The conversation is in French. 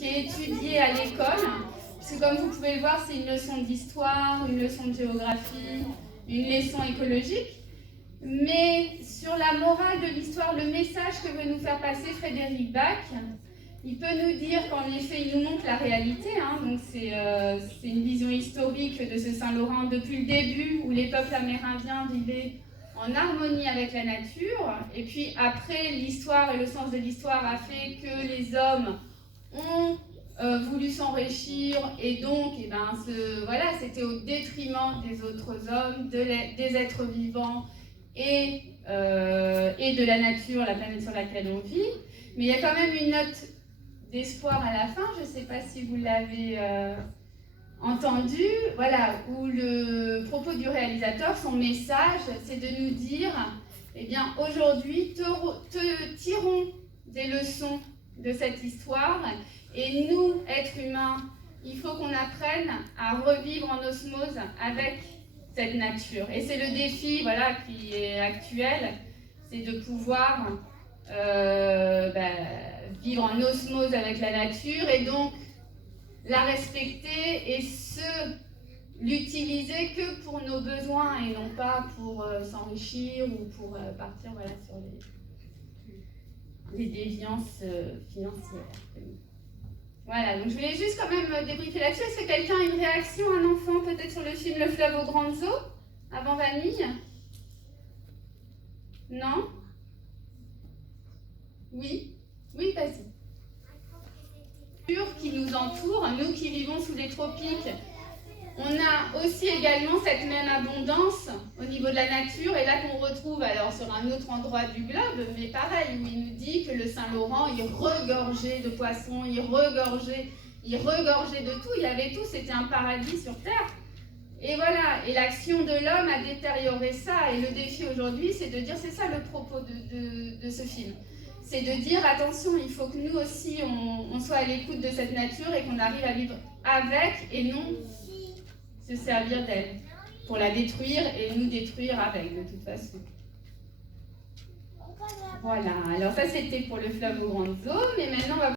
qui est étudiée à l'école, parce que comme vous pouvez le voir, c'est une leçon d'histoire, une leçon de géographie, une leçon écologique. Mais sur la morale de l'histoire, le message que veut nous faire passer Frédéric Bach, il peut nous dire qu'en effet, il nous montre la réalité. Donc c'est une vision historique de ce Saint-Laurent depuis le début, où les peuples amérindiens vivaient en harmonie avec la nature. Et puis après, l'histoire et le sens de l'histoire a fait que les hommes ont voulu s'enrichir, et donc voilà, c'était au détriment des autres hommes, des êtres vivants et de la nature, la planète sur laquelle on vit. Mais il y a quand même une note d'espoir à la fin, je ne sais pas si vous l'avez entendu, voilà, où le propos du réalisateur, son message, c'est de nous dire, eh bien, aujourd'hui, tirons des leçons de cette histoire, et nous, êtres humains, il faut qu'on apprenne à revivre en osmose avec cette nature. Et c'est le défi, voilà, qui est actuel, c'est de pouvoir vivre en osmose avec la nature, et donc la respecter et l'utiliser que pour nos besoins et non pas pour s'enrichir ou pour partir sur les déviances financières. Voilà, donc je voulais juste quand même débriefer là-dessus. Est-ce que quelqu'un a une réaction, un enfant, peut-être sur le film Le fleuve aux grandes eaux, avant Vanille? Non? Oui? Oui, vas-y. Qui nous entoure, nous qui vivons sous les tropiques, on a aussi également cette même abondance au niveau de la nature, et là qu'on retrouve alors sur un autre endroit du globe, mais pareil, où il nous dit que le Saint-Laurent, il regorgeait de poissons, il regorgeait de tout, il y avait tout, c'était un paradis sur Terre. Et voilà, et l'action de l'homme a détérioré ça, et le défi aujourd'hui, c'est de dire, c'est ça le propos de ce film. C'est de dire, attention, il faut que nous aussi, on soit à l'écoute de cette nature et qu'on arrive à vivre avec et non se servir d'elle, pour la détruire et nous détruire avec, de toute façon. Voilà, alors ça c'était pour le fleuve aux grandes eaux, mais maintenant on va